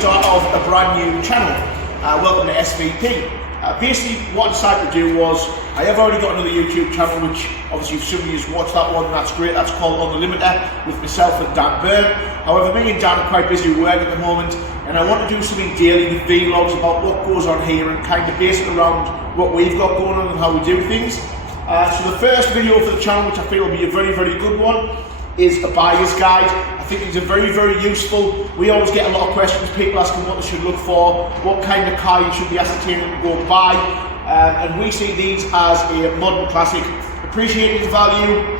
start of a brand new channel. Welcome to SVP. Basically what I decided to do was, I have already got another YouTube channel, which obviously if some of you have watched that one, that's great. That's called On The Limiter with myself and Dan Byrne. However, me and Dan are quite busy with work at the moment, and I want to do something daily with vlogs about what goes on here and kind of base it around what we've got going on and how we do things. So the first video for the channel, which I feel will be a very, very good one, is a buyer's guide. I think these are very, very useful. We always get a lot of questions, people asking what they should look for, what kind of car you should be ascertaining to go and buy. And we see these as a modern classic, appreciating value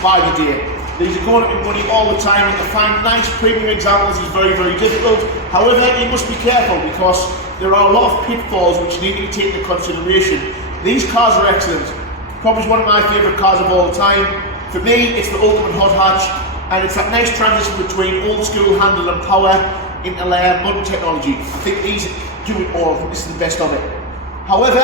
by the day. These are going up in money all the time, and to find nice premium examples is very, very difficult. However, you must be careful because there are a lot of pitfalls which need to be taken into consideration. These cars are excellent. Probably one of my favourite cars of all time. For me, it's the ultimate hot hatch, and it's that nice transition between old school handle and power into modern technology. I think these do it all. I think this is the best of it. However,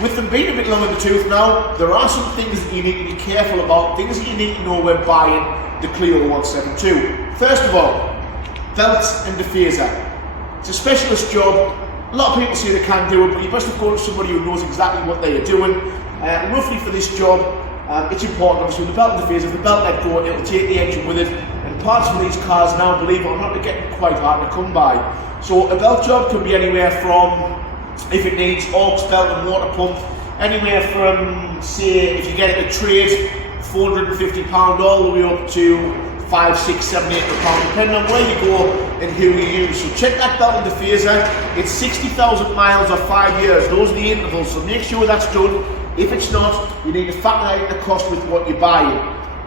with them being a bit long in the tooth now, there are some things that you need to be careful about, things that you need to know when buying the Clio 172. First of all, belts and diffuser. It's a specialist job. A lot of people say they can do it, but you must have gone to somebody who knows exactly what they are doing. Roughly for this job, it's important, obviously, with the belt and diffuser. If the belt let go, it'll take the engine with it. And parts for these cars now, believe it or not, are getting quite hard to come by. So a belt job can be anywhere from, if it needs aux belt and water pump, anywhere from, say, if you get it a trade, £450 all the way up to 5, 6, 7, 800 pounds, depending on where you go and who you use. So check that belt and diffuser. It's 60,000 miles or 5 years. Those are the intervals, so make sure that's done. If it's not, you need to factor out the cost with what you're buying.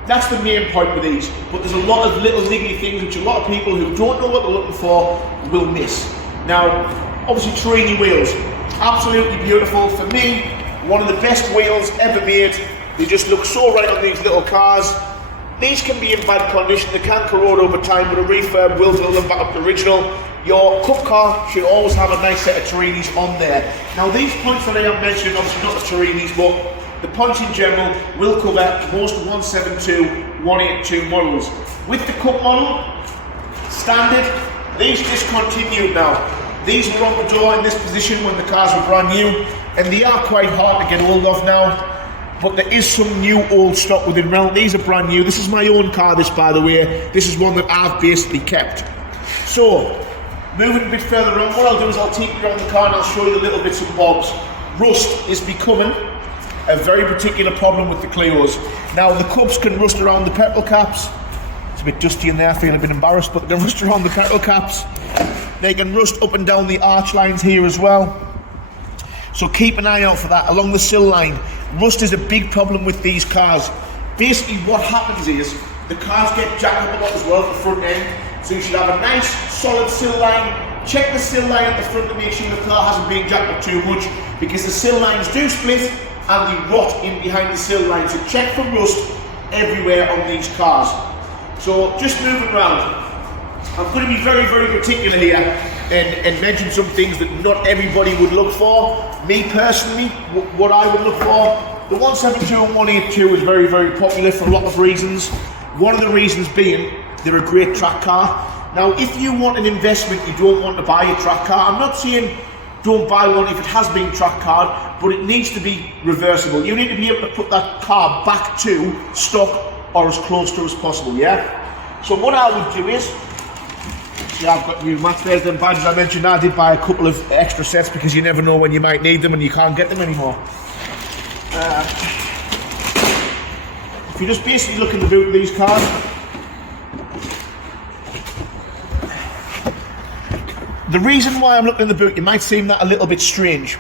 That's the main point with these. But there's a lot of little niggly things which a lot of people who don't know what they're looking for will miss. Now, obviously Trini wheels, absolutely beautiful. For me, one of the best wheels ever made. They just look so right on these little cars. These can be in bad condition, they can corrode over time, but a refurb will build them back up to original. Your cup car should always have a nice set of Torinis on there. Now these points that I have mentioned, obviously not the Torinis, but the points in general will cover most 172, 182 models. With the cup model, standard, these discontinued now. These were on the door in this position when the cars were brand new, and they are quite hard to get hold of now. But there is some new old stock within Renault. These are brand new. This is my own car, this, by the way. This is one that I've basically kept. So, moving a bit further on, what I'll do is I'll take you around the car and I'll show you the little bits and bobs. Rust is becoming a very particular problem with the Clios. Now, the cups can rust around the petrol caps. It's a bit dusty in there, I feel a bit embarrassed, but they can rust around the petrol caps. They can rust up and down the arch lines here as well. So keep an eye out for that. Along the sill line, rust is a big problem with these cars. Basically what happens is, the cars get jacked up a lot as well at the front end. So you should have a nice solid sill line. Check the sill line at the front to make sure the car hasn't been jacked up too much, because the sill lines do split and they rot in behind the sill line. So check for rust everywhere on these cars. So just moving around, I'm going to be very, very particular here and mention some things that not everybody would look for. Me personally, what I would look for, the 172 and 182 is very, very popular for a lot of reasons. One of the reasons being, they're a great track car. Now, if you want an investment, you don't want to buy a track car. I'm not saying don't buy one if it has been track car, but it needs to be reversible. You need to be able to put that car back to stock or as close to as possible, yeah? So what I would do is, see, I've got new mats. There's them badges I mentioned. I did buy a couple of extra sets because you never know when you might need them and you can't get them anymore. If you just basically look in the boot of these cars, the reason why I'm looking in the boot, it might seem that a little bit strange.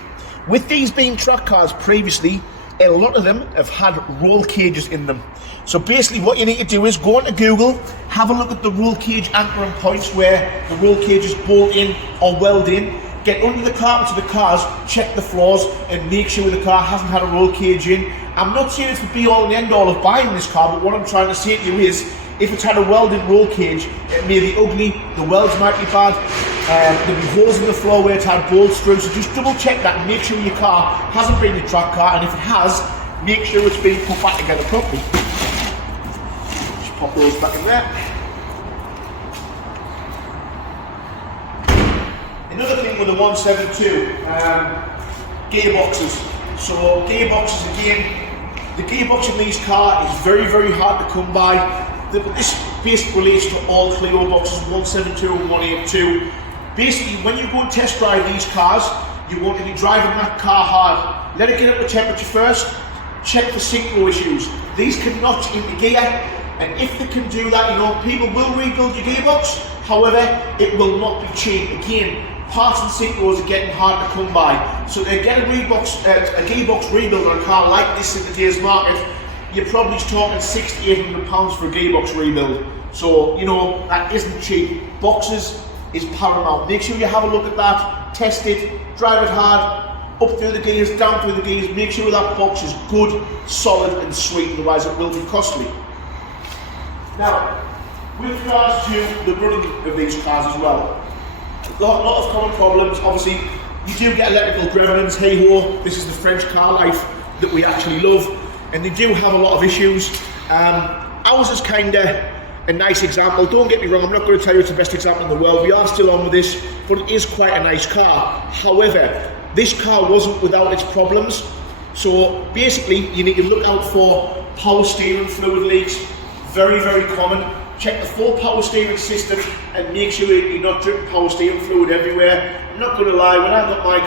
With these being track cars previously, a lot of them have had roll cages in them. So basically what you need to do is go onto Google, have a look at the roll cage anchoring points where the roll cages bolt in or weld in, get under the carpet of the cars, check the floors and make sure the car hasn't had a roll cage in. I'm not saying it's the be all and end all of buying this car, but what I'm trying to say to you is, if it's had a welded roll cage, it may be ugly, the welds might be bad, there'll be holes in the floor where it's had bolts through, so just double check that and make sure your car hasn't been a track car, and if it has, make sure it's been put back together properly. Just pop those back in there. Another thing with the 172 gearboxes. So gearboxes again, the gearbox in these cars is very, very hard to come by. This basically relates to all Clio boxes, 172 and 182. Basically, when you go and test drive these cars, you want to be driving that car hard. Let it get up to temperature first, check for synchro issues. These can notch into gear, and if they can do that, you know, people will rebuild your gearbox, however, it will not be cheap. Again, parts and synchros are getting hard to come by. So to get a gearbox rebuild on a car like this in today's market, you're probably talking £600 to £800 for a gearbox rebuild. So, you know, that isn't cheap. Boxes is paramount. Make sure you have a look at that, test it, drive it hard, up through the gears, down through the gears, make sure that box is good, solid and sweet, otherwise it will be costly. Now, with regards to the running of these cars as well, a lot of common problems. Obviously, you do get electrical gremlins, hey ho, this is the French car life that we actually love, and they do have a lot of issues. Ours is kind of a nice example. Don't get me wrong, I'm not going to tell you it's the best example in the world. We are still on with this, but it is quite a nice car. However, this car wasn't without its problems. So basically, you need to look out for power steering fluid leaks. Very, very common. Check the full power steering system and make sure you're not dripping power steering fluid everywhere. I'm not going to lie, when I got my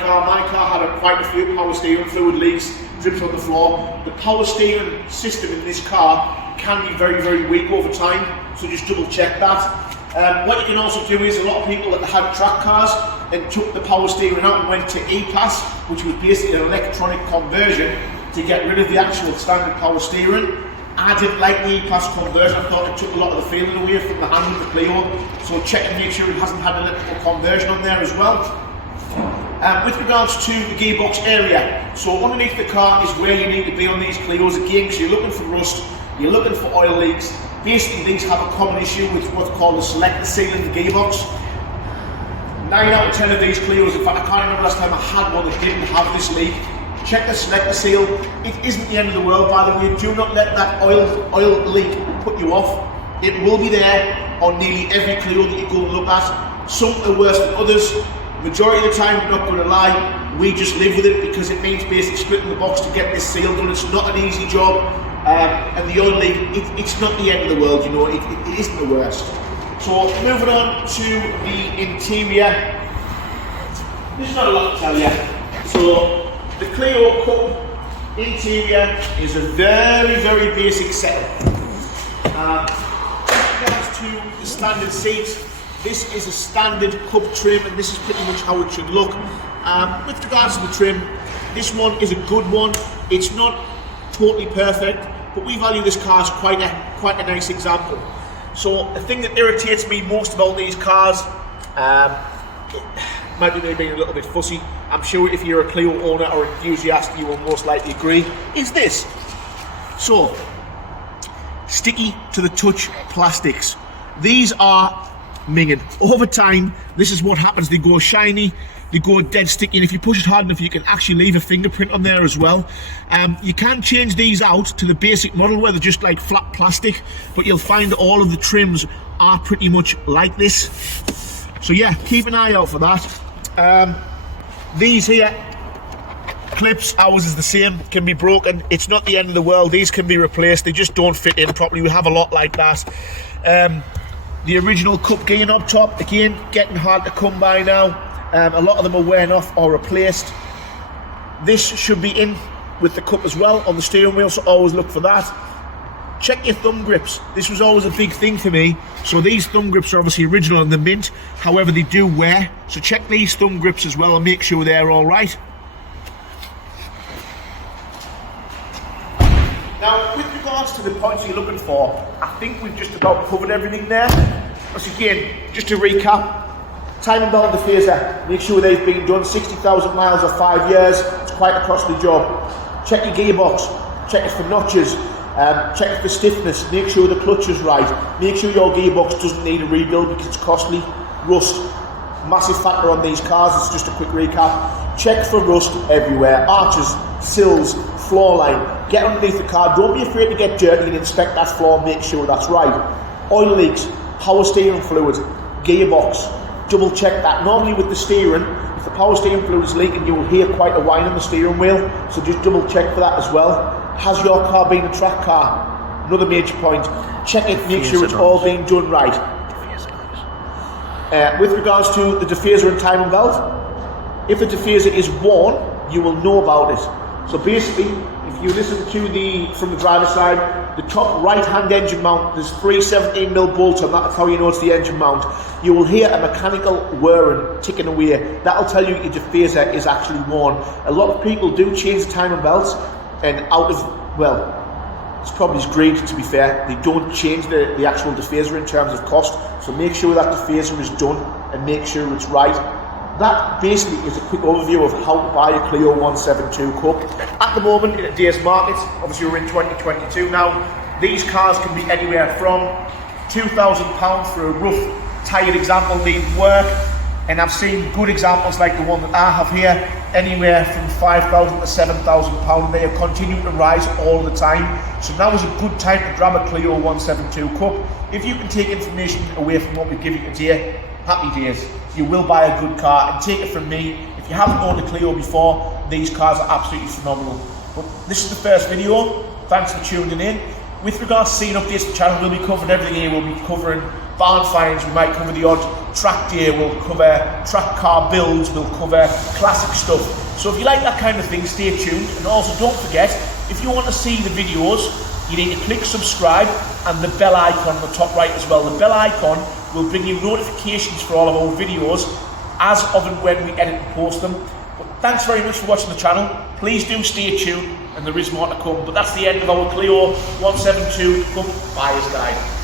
car had quite a few power steering fluid leaks, drips on the floor. The power steering system in this car can be very, very weak over time, so just double check that. What you can also do is, a lot of people that had track cars and took the power steering out and went to E-Pass, which was basically an electronic conversion to get rid of the actual standard power steering. I didn't like the E-Pass conversion. I thought it took a lot of the feeling away from the hand of the Clio. So check and make sure it hasn't had an electrical conversion on there as well. With regards to the gearbox area, so underneath the car is where you need to be on these Clios again, because you're looking for rust, you're looking for oil leaks. Basically, these have a common issue with what's called the selector seal in the gearbox. 9 out of 10 of these Clios, in fact I can't remember last time I had one that didn't have this leak. Check the selector seal. It isn't the end of the world, by the way. Do not let that oil leak put you off. It will be there on nearly every Clio that you go and look at. Some are worse than others. Majority of the time, I'm not going to lie, we just live with it because it means basically splitting the box to get this seal done. It's not an easy job. And the oil leak, it's not the end of the world, you know, it isn't the worst. So moving on to the interior, there's not a lot to tell you. So the Clio Cup interior is a very, very basic setup. With regards to the standard seats, this is a standard Cup trim, and this is pretty much how it should look. With regards to the trim, this one is a good one. It's not totally perfect, but we value this car as quite a nice example. So the thing that irritates me most about these cars, it might be me being a little bit fussy, I'm sure if you're a Clio owner or enthusiast you will most likely agree, is this. So, sticky to the touch plastics. These are minging. Over time, this is what happens. They go shiny, they go dead sticky, and if you push it hard enough, you can actually leave a fingerprint on there as well. You can change these out to the basic model where they're just like flat plastic, but you'll find all of the trims are pretty much like this. So yeah, keep an eye out for that. These here clips, ours is the same, can be broken. It's not the end of the world. These can be replaced. They just don't fit in properly. We have a lot like that. The original Cup gear knob top, again, getting hard to come by now. A lot of them are wearing off or replaced. This should be in with the Cup as well on the steering wheel, so always look for that. Check your thumb grips. This was always a big thing for me. So these thumb grips are obviously original in the mint, however they do wear. So check these thumb grips as well and make sure they're all right. Now, with regards to the points you're looking for, I think we've just about covered everything there. Once again, just to recap, timing belt and diffuser, make sure they've been done 60,000 miles or 5 years. It's quite a costly job. Check your gearbox, check it for notches, check it for stiffness, make sure the clutch is right, make sure your gearbox doesn't need a rebuild because it's costly. Rust, massive factor on these cars. It's just a quick recap. Check for rust everywhere, arches, sills, floor line. Get underneath the car, don't be afraid to get dirty and inspect that floor, make sure that's right. Oil leaks, power steering fluid, gearbox. double check that. Normally with the steering, if the power steering fluid is leaking, you will hear quite a whine on the steering wheel, so just double check for that as well. Has your car been a track car? Another major point. Check it, make sure it's all being done right. With regards to the diffuser and timing belt, if the diffuser is worn, you will know about it. So basically, if you listen to from the driver's side, the top right hand engine mount, there's 3 17mm bolts on that. That's how you know it's the engine mount. You will hear a mechanical whirring, ticking away. That'll tell you your diffuser is actually worn. A lot of people do change the timing belts, and out of, well, it's probably greed, to be fair. They don't change the actual diffuser in terms of cost, so make sure that diffuser is done and make sure it's right. That basically is a quick overview of how to buy a Clio 172 Cup. At the moment, in today's market, obviously we're in 2022 now, these cars can be anywhere from £2,000 for a rough, tired example needing work, and I've seen good examples like the one that I have here, anywhere from £5,000 to £7,000. They are continuing to rise all the time. So now is a good time to grab a Clio 172 Cup. If you can take information away from what we give you today, happy days. You will buy a good car, and take it from me, if you haven't owned a Clio before, these cars are absolutely phenomenal. But this is the first video. Thanks for tuning in. With regards to seeing updates to the channel, we'll be covering everything here. We'll be covering barn finds, we might cover the odd track day, we'll cover track car builds, we'll cover classic stuff. So if you like that kind of thing, stay tuned. And also don't forget, if you want to see the videos, you need to click subscribe and the bell icon on the top right as well. The bell icon will bring you notifications for all of our videos as of and when we edit and post them. But thanks very much for watching the channel. Please do stay tuned, and there is more to come. But that's the end of our Clio 172 Cup Buyer's Guide.